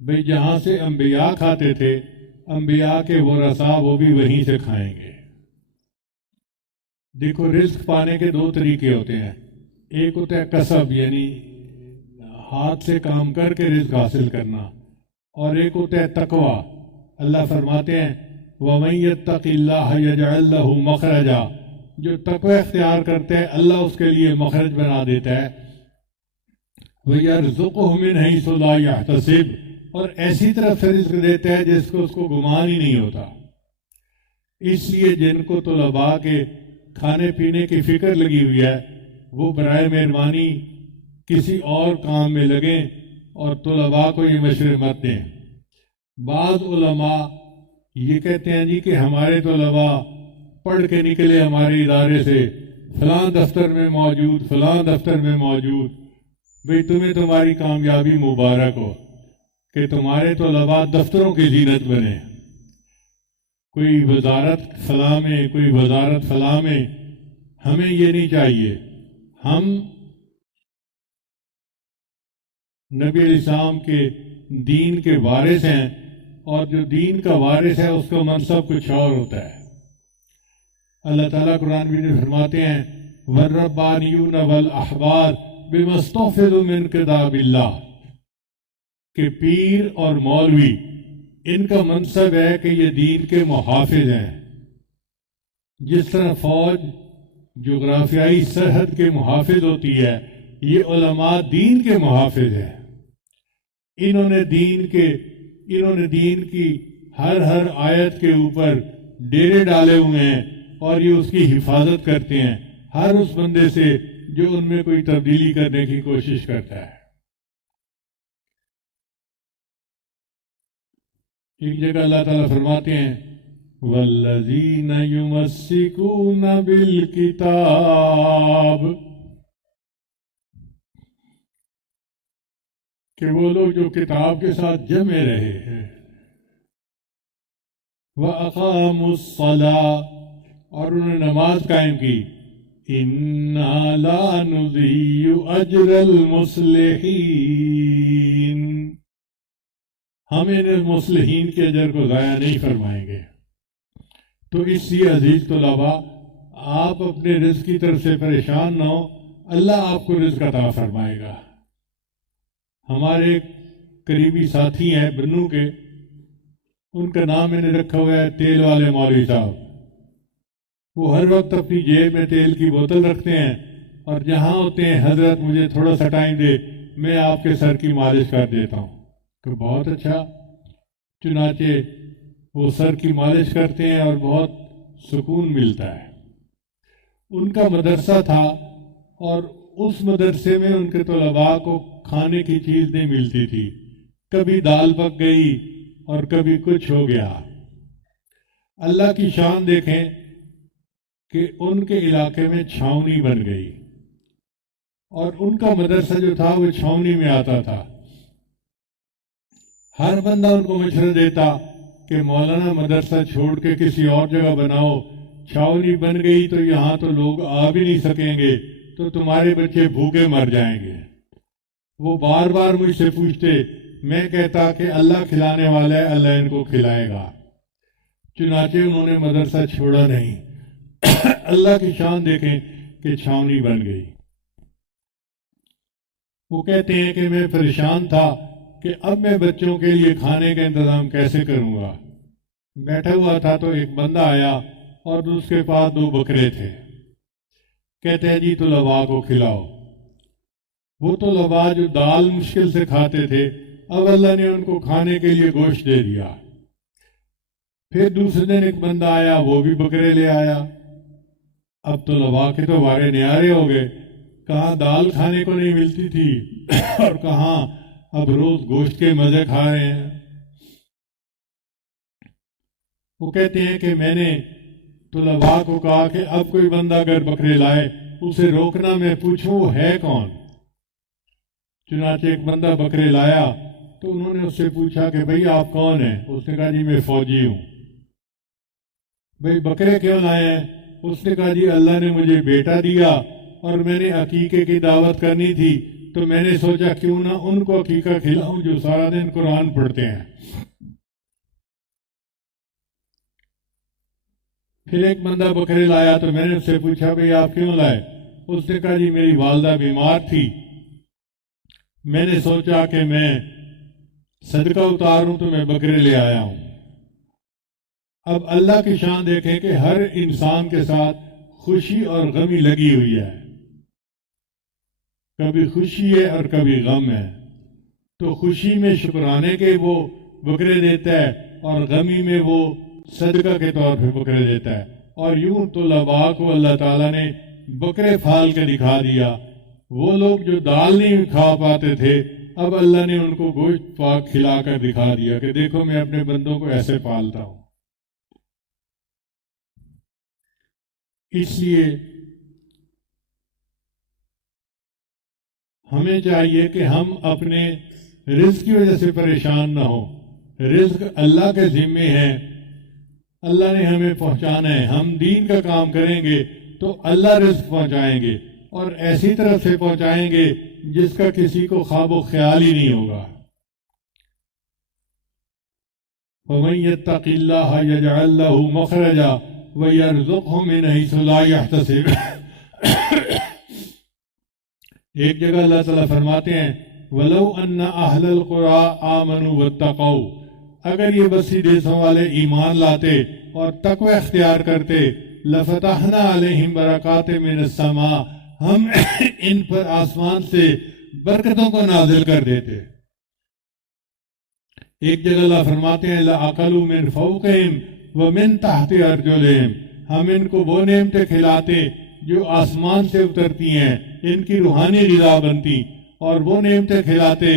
بھئی جہاں سے انبیاء کھاتے تھے، انبیاء کے ورثاء وہ بھی وہیں سے کھائیں گے۔ دیکھو رزق پانے کے دو طریقے ہوتے ہیں، ایک ہوتا ہے کسب یعنی ہاتھ سے کام کر کے رزق حاصل کرنا، اور ایک ہوتا ہے تقوی۔ اللہ فرماتے ہیں وَمَن يَتَّقِ اللَّهَ يَجْعَل لَّهُ مَخْرَجًا، جو تقوی اختیار کرتے ہیں اللہ اس کے لیے مخرج بنا دیتا ہے۔ وَيَرْزُقْهُ مِنْ حَيْثُ لَا يَحْتَسِبُ، اور ایسی طرف سے رزق دیتا ہے جس کو اس کو گمان ہی نہیں ہوتا۔ اس لیے جن کو طلباء کے کھانے پینے کی فکر لگی ہوئی ہے وہ برائے مہربانی کسی اور کام میں لگیں اور طلباء کو یہ مشورے مت دیں۔ بعض علماء یہ کہتے ہیں جی کہ ہمارے طلباء پڑھ کے نکلے ہمارے ادارے سے، فلاں دفتر میں موجود، فلاں دفتر میں موجود۔ بھئی تمہیں تمہاری کامیابی مبارک ہو کہ تمہارے طلباء دفتروں کی زینت بنے، کوئی وزارت فلاں میں، کوئی وزارت فلاں میں۔ ہمیں یہ نہیں چاہیے، ہم نبی علیہ السلام کے دین کے وارث ہیں، اور جو دین کا وارث ہے اس کا منصب کچھ اور ہوتا ہے۔ اللہ تعالیٰ قرآن میں فرماتے ہیں وَالرَّبَّانِيُّونَ وَالْأَحْبَارُ بِمَا اسْتُحْفِظُوا مِنْ کتاب اللہ، کہ پیر اور مولوی ان کا منصب ہے کہ یہ دین کے محافظ ہیں۔ جس طرح فوج جغرافیائی سرحد کے محافظ ہوتی ہے، یہ علماء دین کے محافظ ہیں۔ انہوں نے دین کی ہر آیت کے اوپر ڈیرے ڈالے ہوئے ہیں اور یہ اس کی حفاظت کرتے ہیں ہر اس بندے سے جو ان میں کوئی تبدیلی کرنے کی کوشش کرتا ہے۔ ایک جگہ اللہ تعالیٰ فرماتے ہیں وَالَّذِينَ يُمَسِّكُونَ بِالْكِتَابِ، کہ وہ لوگ جو کتاب کے ساتھ جمے رہے ہیں، وَأَقَامُوا الصَّلَاةَ، اور انہوں نے نماز قائم کی، إِنَّا لَا نُضِيعُ أَجْرَ الْمُصْلِحِينَ، ہم ان مصلحین کے اجر کو ضائع نہیں فرمائیں گے۔ تو اس لیے عزیز طلباء، آپ اپنے رزق کی طرف سے پریشان نہ ہو، اللہ آپ کو رزق عطا فرمائے گا۔ ہمارے ایک قریبی ساتھی ہیں بنو کے، ان کا نام میں نے رکھا ہوا ہے تیل والے مولوی صاحب۔ وہ ہر وقت اپنی جیب میں تیل کی بوتل رکھتے ہیں اور جہاں ہوتے ہیں حضرت مجھے تھوڑا سا ٹائم دے، میں آپ کے سر کی مالش کر دیتا ہوں۔ کہ بہت اچھا، چنانچہ وہ سر کی مالش کرتے ہیں اور بہت سکون ملتا ہے۔ ان کا مدرسہ تھا اور اس مدرسے میں ان کے طلباء کو کھانے کی چیز نہیں ملتی تھی، کبھی دال پک گئی اور کبھی کچھ ہو گیا۔ اللہ کی شان دیکھیں کہ ان کے علاقے میں چھاونی بن گئی اور ان کا مدرسہ جو تھا وہ چھاونی میں آتا تھا۔ ہر بندہ ان کو مشورہ دیتا کہ مولانا مدرسہ چھوڑ کے کسی اور جگہ بناؤ، چھاونی بن گئی تو یہاں تو لوگ آ بھی نہیں سکیں گے، تو تمہارے بچے بھوکے مر جائیں گے۔ وہ بار بار مجھ سے پوچھتے، میں کہتا کہ اللہ کھلانے والا ہے، اللہ ان کو کھلائے گا۔ چنانچہ انہوں نے مدرسہ چھوڑا نہیں۔ اللہ کی شان دیکھیں کہ چھاونی بن گئی۔ وہ کہتے ہیں کہ میں پریشان تھا کہ اب میں بچوں کے لیے کھانے کا انتظام کیسے کروں گا۔ بیٹھا ہوا تھا تو ایک بندہ آیا اور اس کے پاس 2 بکرے تھے۔ کہتے ہیں جی طلباء کو کھلاؤ۔ وہ طلباء جو دال مشکل سے کھاتے تھے، اب اللہ نے ان کو کھانے کے لیے گوشت دے دیا۔ پھر دوسرے دن ایک بندہ آیا، وہ بھی بکرے لے آیا۔ اب طلباء کے تو وارے نیارے ہو گئے، کہاں دال کھانے کو نہیں ملتی تھی اور کہاں اب روز گوشت کے مزے کھا رہے ہیں۔ وہ کہتے ہیں کہ میں نے طلباء کو کہا کہ اب کوئی بندہ اگر بکرے لائے اسے روکنا، میں پوچھوں وہ ہے کون۔ چنانچہ ایک بندہ بکرے لایا تو انہوں نے اس سے پوچھا کہ بھئی آپ کون ہیں؟ اس نے کہا جی میں فوجی ہوں۔ بھئی بکرے کیوں لائے ہیں؟ اس نے کہا جی اللہ نے مجھے بیٹا دیا اور میں نے عقیقے کی دعوت کرنی تھی، تو میں نے سوچا کیوں نہ ان کو عقیقہ کھلاؤں جو سارا دن قرآن پڑھتے ہیں۔ پھر ایک بندہ بکرے لایا تو میں نے اس سے پوچھا بھئی آپ کیوں لائے؟ اس نے کہا جی میری والدہ بیمار تھی، میں نے سوچا کہ میں صدقہ اتاروں تو میں بکرے لے آیا ہوں۔ اب اللہ کی شان دیکھیں کہ ہر انسان کے ساتھ خوشی اور غمی لگی ہوئی ہے، کبھی خوشی ہے اور کبھی غم ہے، تو خوشی میں شکرانے کے وہ بکرے دیتا ہے اور غمی میں وہ صدقہ کے طور پہ بکرے دیتا ہے۔ اور یوں طلباء کو اللہ تعالیٰ نے بکرے پھال کے دکھا دیا۔ وہ لوگ جو دال نہیں کھا پاتے تھے، اب اللہ نے ان کو گوشت پاک کھلا کر دکھا دیا کہ دیکھو میں اپنے بندوں کو ایسے پالتا ہوں۔ اس لیے ہمیں چاہیے کہ ہم اپنے رزق کی وجہ سے پریشان نہ ہوں۔ رزق اللہ کے ذمے ہے، اللہ نے ہمیں پہنچانا ہے۔ ہم دین کا کام کریں گے تو اللہ رزق پہنچائیں گے، اور ایسی طرف سے پہنچائیں گے جس کا کسی کو خواب و خیال ہی نہیں ہوگا۔ وَمَن يَتَّقِ اللَّهَ يَجْعَل لَّهُ مَخْرَجًا وَيَرْزُقْهُ مِنْ حَيْثُ لَا يَحْتَسِبُ۔ ایک جگہ اللہ تعالیٰ فرماتے ہیں وَلَوْ أَنَّ أَهْلَ الْقُرَىٰ آمَنُوا وَاتَّقَوْا، اگر یہ بستی دیسوں والے ایمان لاتے اور تقوی اختیار کرتے، لَفَتَحْنَا عَلَيْهِمْ بَرَكَاتٍ مِّنَ السَّمَاءِ، ہم ان پر آسمان سے برکتوں کو نازل کر دیتے۔ ایک جگہ اللہ فرماتے ہیں لَأَكَلُوا مِن فَوْقِهِمْ وَمِن تَحْتِ أَرْجُلِهِمْ، ہم ان کو وہ نعمتیں کھلاتے جو آسمان سے اترتی ہیں، ان کی روحانی غذا بنتی، اور وہ نعمتیں کھلاتے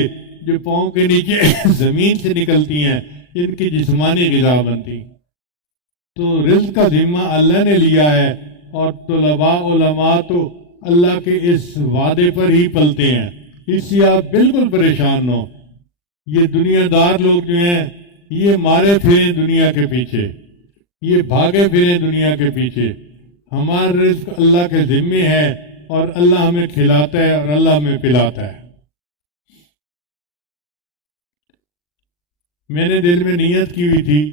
جو پاؤں کے نیچے زمین سے نکلتی ہیں، ان کی جسمانی غذا بنتی۔ تو رزق کا ذمہ اللہ نے لیا ہے، اور طلباء علماء تو اللہ کے اس وعدے پر ہی پلتے ہیں۔ اس لیے آپ بالکل پریشان ہو۔ یہ دنیا دار لوگ جو ہیں یہ مارے پھریں دنیا کے پیچھے، یہ بھاگے پھریں دنیا کے پیچھے۔ ہمارا رزق اللہ کے ذمے ہے، اور اللہ ہمیں کھلاتا ہے اور اللہ ہمیں پلاتا ہے۔ میں نے دل میں نیت کی ہوئی تھی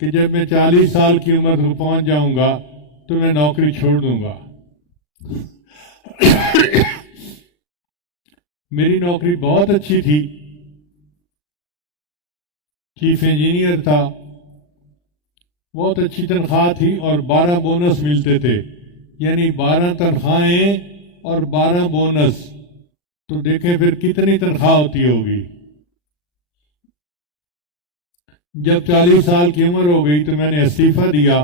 کہ جب میں 40 سال کی عمر کو پہنچ جاؤں گا تو میں نوکری چھوڑ دوں گا۔ میری نوکری بہت اچھی تھی، چیف انجینئر تھا، بہت اچھی تنخواہ تھی، اور 12 بونس ملتے تھے، یعنی 12 تنخواہیں اور 12 بونس، تو دیکھیں پھر کتنی تنخواہ ہوتی ہوگی۔ جب 40 سال کی عمر ہو گئی تو میں نے استعفیٰ دیا،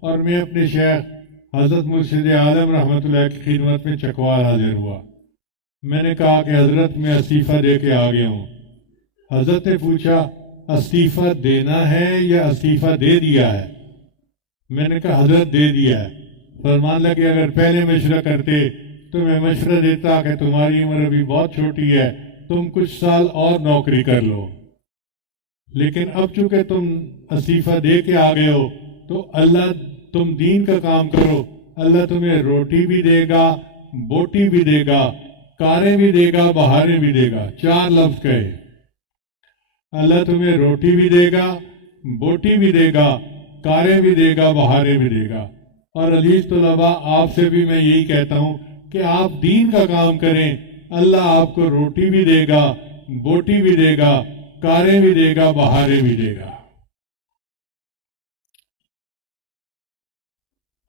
اور میں اپنے شیخ حضرت مرشد عالم رحمۃ اللہ کی خدمت میں چکوال حاضر ہوا۔ میں نے کہا کہ حضرت میں استعفیٰ دے کے آ گیا ہوں۔ حضرت نے پوچھا استعفیٰ دینا ہے یا استعفیٰ دے دیا ہے؟ میں نے کہا حضرت دے دیا ہے۔ فرمان لگے اگر پہلے مشورہ کرتے تو میں مشورہ دیتا کہ تمہاری عمر ابھی بہت چھوٹی ہے، تم کچھ سال اور نوکری کر لو، لیکن اب چونکہ تم استعفیٰ دے کے آ گئے ہو تو اللہ، تم دین کا کام کرو، اللہ تمہیں روٹی بھی دے گا، بوٹی بھی دے گا، کاریں بھی دے گا، بہاریں بھی دے گا۔ 4 لفظ کہے، اللہ تمہیں روٹی بھی دے گا، بوٹی بھی دے گا، کاریں بھی دے گا، بہاریں بھی دے گا۔ اور عزیز طلباء، آپ سے بھی میں یہی کہتا ہوں کہ آپ دین کا کام کریں، اللہ آپ کو روٹی بھی دے گا، بوٹی بھی دے گا، کاریں بھی دے گا، بہاریں بھی دے گا۔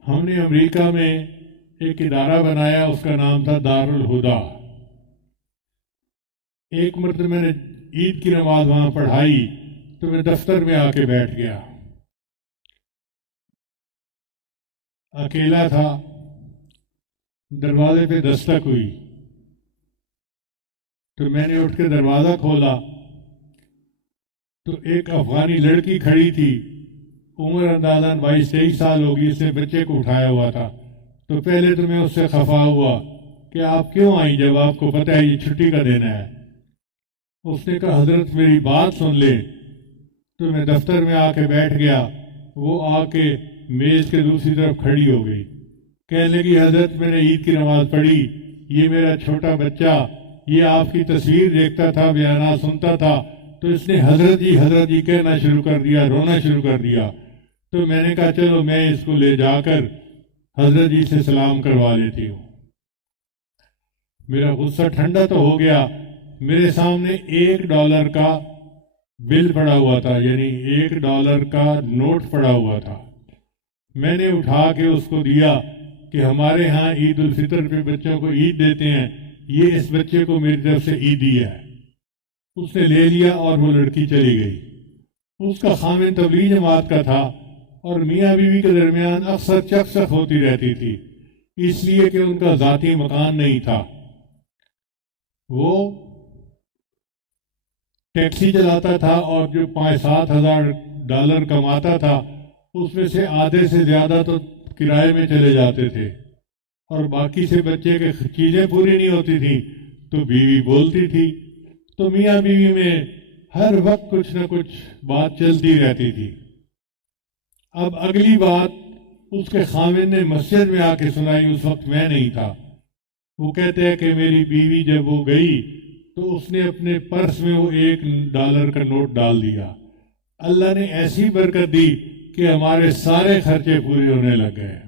ہم نے امریکہ میں ایک ادارہ بنایا، اس کا نام تھا دارالہدا۔ ایک مرتبہ میں نے عید کی نماز وہاں پڑھائی تو میں دفتر میں آ کے بیٹھ گیا، اکیلا تھا۔ دروازے پہ دستک ہوئی تو میں نے اٹھ کے دروازہ کھولا تو ایک افغانی لڑکی کھڑی تھی، عمر اندازاً 22-23 سال ہوگی، اس نے بچے کو اٹھایا ہوا تھا۔ تو پہلے تو میں اس سے خفا ہوا کہ آپ کیوں آئی جب آپ کو پتہ ہے یہ چھٹی کا دن ہے۔ اس نے کہا حضرت میری بات سن لے. تو میں دفتر میں آ کے بیٹھ گیا. وہ آ کے میز کے دوسری طرف کھڑی ہو گئی. کہنے لگی حضرت میں نے عید کی نماز پڑھی, یہ میرا چھوٹا بچہ یہ آپ کی تصویر دیکھتا تھا, بیانات سنتا تھا, تو اس نے حضرت جی کہنا شروع کر دیا, رونا شروع کر دیا. تو میں نے کہا چلو میں اس کو لے جا کر حضرت جی سے سلام کروا لیتی ہوں. میرا غصہ ٹھنڈا تو ہو گیا. میرے سامنے $1 کا بل پڑا ہوا تھا, یعنی $1 کا نوٹ پڑا ہوا تھا. میں نے اٹھا کے اس کو دیا کہ ہمارے ہاں عید الفطر پہ بچوں کو عید دیتے ہیں, یہ اس بچے کو میری طرف سے عیدی ہے. اس نے لے لیا اور وہ لڑکی چلی گئی. اس کا خامن تبلیغ جماعت کا تھا اور میاں بیوی کے درمیان اکثر چکسک ہوتی رہتی تھی, اس لیے کہ ان کا ذاتی مکان نہیں تھا. وہ ٹیکسی چلاتا تھا اور جو $5,000-7,000 کماتا تھا اس میں سے آدھے سے زیادہ تو کرائے میں چلے جاتے تھے, اور باقی سے بچے کے چیزیں پوری نہیں ہوتی تھیں تو بیوی بولتی تھی. تو میاں بیوی میں ہر وقت کچھ نہ کچھ بات چلتی رہتی تھی. اب اگلی بات اس کے خامن نے مسجد میں آ کے سنائی, اس وقت میں نہیں تھا. وہ کہتے ہیں کہ میری بیوی جب وہ گئی تو اس نے اپنے پرس میں وہ $1 کا نوٹ ڈال دیا. اللہ نے ایسی برکت دی کہ ہمارے سارے خرچے پورے ہونے لگ گئے.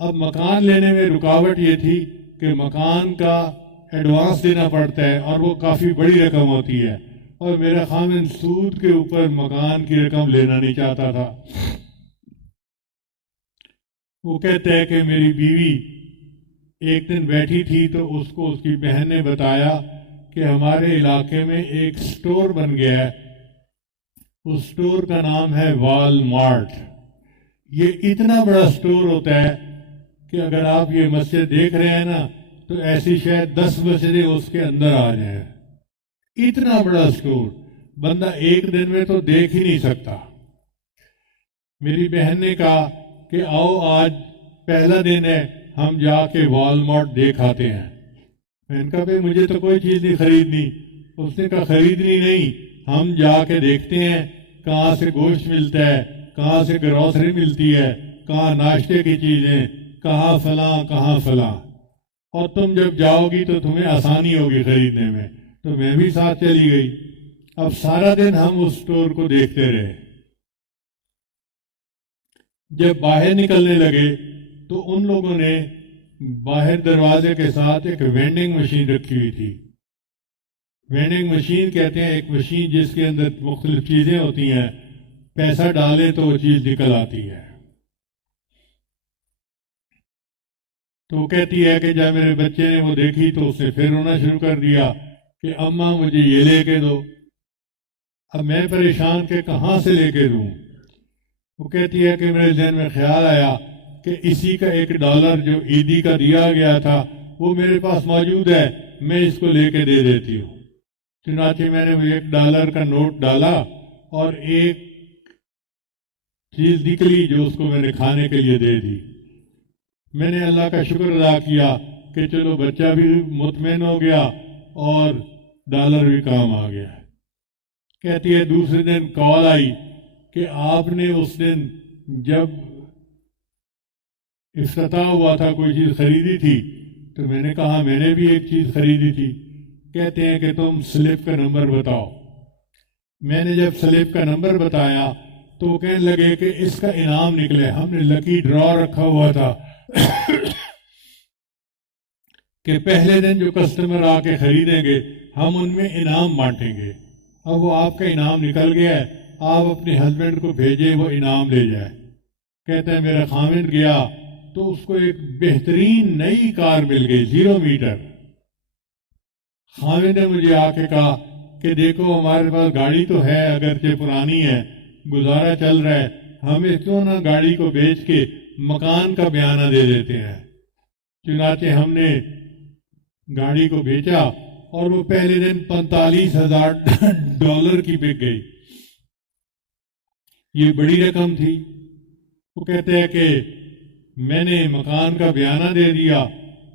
اب مکان لینے میں رکاوٹ یہ تھی کہ مکان کا ایڈوانس دینا پڑتا ہے اور وہ کافی بڑی رقم ہوتی ہے, اور میرا خامن سود کے اوپر مکان کی رقم لینا نہیں چاہتا تھا. وہ کہتے ہیں کہ میری بیوی ایک دن بیٹھی تھی تو اس کو اس کی بہن نے بتایا کہ ہمارے علاقے میں ایک سٹور بن گیا ہے, اس سٹور کا نام ہے وال مارٹ. یہ اتنا بڑا سٹور ہوتا ہے کہ اگر آپ یہ مسجد دیکھ رہے ہیں نا تو ایسی شاید 10 مسجدیں اس کے اندر آ جائیں. اتنا بڑا سٹور بندہ ایک دن میں تو دیکھ ہی نہیں سکتا. میری بہن نے کہا کہ آؤ آج پہلا دن ہے, ہم جا کے وال مارٹ دیکھ آتے ہیں. میں نے کہا بھائی مجھے تو کوئی چیز نہیں خریدنی. اس نے کہا خریدنی نہیں, ہم جا کے دیکھتے ہیں کہاں سے گوشت ملتا ہے, کہاں سے گروسری ملتی ہے, کہاں ناشتے کی چیزیں, کہاں فلاں, اور تم جب جاؤ گی تو تمہیں آسانی ہوگی خریدنے میں. تو میں بھی ساتھ چلی گئی. اب سارا دن ہم اس سٹور کو دیکھتے رہے. جب باہر نکلنے لگے تو ان لوگوں نے باہر دروازے کے ساتھ ایک وینڈنگ مشین رکھی ہوئی تھی. وینڈنگ مشین کہتے ہیں ایک مشین جس کے اندر مختلف چیزیں ہوتی ہیں, پیسہ ڈالے تو وہ چیز نکل آتی ہے. تو وہ کہتی ہے کہ جب میرے بچے نے وہ دیکھی تو اس نے پھر رونا شروع کر دیا کہ اماں مجھے یہ لے کے دو. اب میں پریشان کہ کہاں سے لے کے دوں. وہ کہتی ہے کہ میرے ذہن میں خیال آیا کہ اسی کا $1 جو عیدی کا دیا گیا تھا وہ میرے پاس موجود ہے, میں اس کو لے کے دے دیتی ہوں. چنانچہ میں نے وہ $1 کا نوٹ ڈالا اور ایک چیز نکلی جو اس کو میں نے کھانے کے لیے دے دی. میں نے اللہ کا شکر ادا کیا کہ چلو بچہ بھی مطمئن ہو گیا اور ڈالر بھی کام آ گیا. کہتی ہے دوسرے دن کال آئی کہ آپ نے اس دن جب افتتاح ہوا تھا کوئی چیز خریدی تھی. تو میں نے کہا میں نے بھی ایک چیز خریدی تھی. کہتے ہیں کہ تم سلپ کا نمبر بتاؤ. میں نے جب سلپ کا نمبر بتایا تو وہ کہنے لگے کہ اس کا انعام نکلے. ہم نے لکی ڈرا رکھا ہوا تھا کہ پہلے دن جو کسٹمر آ کے خریدیں گے ہم ان میں انعام بانٹیں گے. اب وہ آپ کا انعام نکل گیا ہے, آپ اپنے ہسبینڈ کو بھیجیں وہ انعام لے جائے. کہتے ہیں میرا خامد گیا تو اس کو ایک بہترین نئی کار مل گئی 0 میٹر. خامد نے مجھے آ کے کہا کہ دیکھو ہمارے پاس گاڑی تو ہے اگرچہ پرانی ہے, گزارا چل رہا ہے, ہمیں کیوں نہ گاڑی کو بیچ کے مکان کا بیانہ دے دیتے ہیں. چنانچہ ہم نے گاڑی کو بیچا اور وہ پہلے دن $45,000 کی بک گئی. یہ بڑی رقم تھی. وہ کہتے ہیں کہ میں نے مکان کا بیانہ دے دیا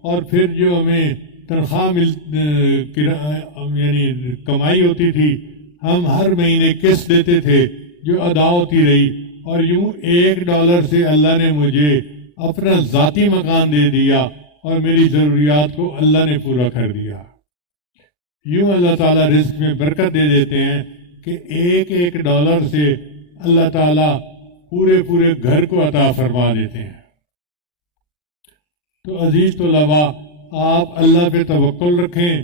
اور پھر جو ہمیں تنخواہ یعنی کمائی ہوتی تھی، ہم ہر مہینے قسط دیتے تھے جو ادا ہوتی رہی، اور یوں $1 سے اللہ نے مجھے اپنا ذاتی مکان دے دیا اور میری ضروریات کو اللہ نے پورا کر دیا۔ یوں اللہ تعالیٰ رزق میں برکت دے دیتے ہیں کہ ایک $1 سے اللہ تعالیٰ پورے گھر کو عطا فرما دیتے ہیں۔ تو عزیز طلباء، آپ اللہ پہ توکل رکھیں،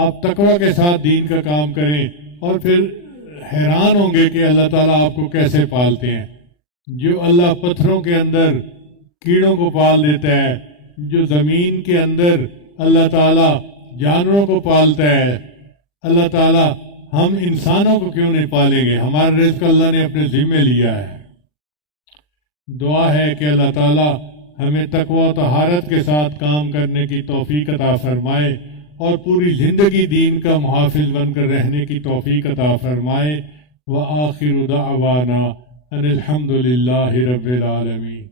آپ تقوی کے ساتھ دین کا کام کریں، اور پھر حیران ہوں گے کہ اللہ تعالیٰ آپ کو کیسے پالتے ہیں۔ جو اللہ پتھروں کے اندر کیڑوں کو پال دیتا ہے، جو زمین کے اندر اللہ تعالیٰ جانوروں کو پالتا ہے، اللہ تعالیٰ ہم انسانوں کو کیوں نہیں پالیں گے؟ ہمارا رزق اللہ نے اپنے ذمہ لیا ہے۔ دعا ہے کہ اللہ تعالیٰ ہمیں تقوی و طہارت کے ساتھ کام کرنے کی توفیق عطا فرمائے، اور پوری زندگی دین کا محافظ بن کر رہنے کی توفیق عطا فرمائے۔ وآخر دعوانا ان الحمد للہ رب العالمین۔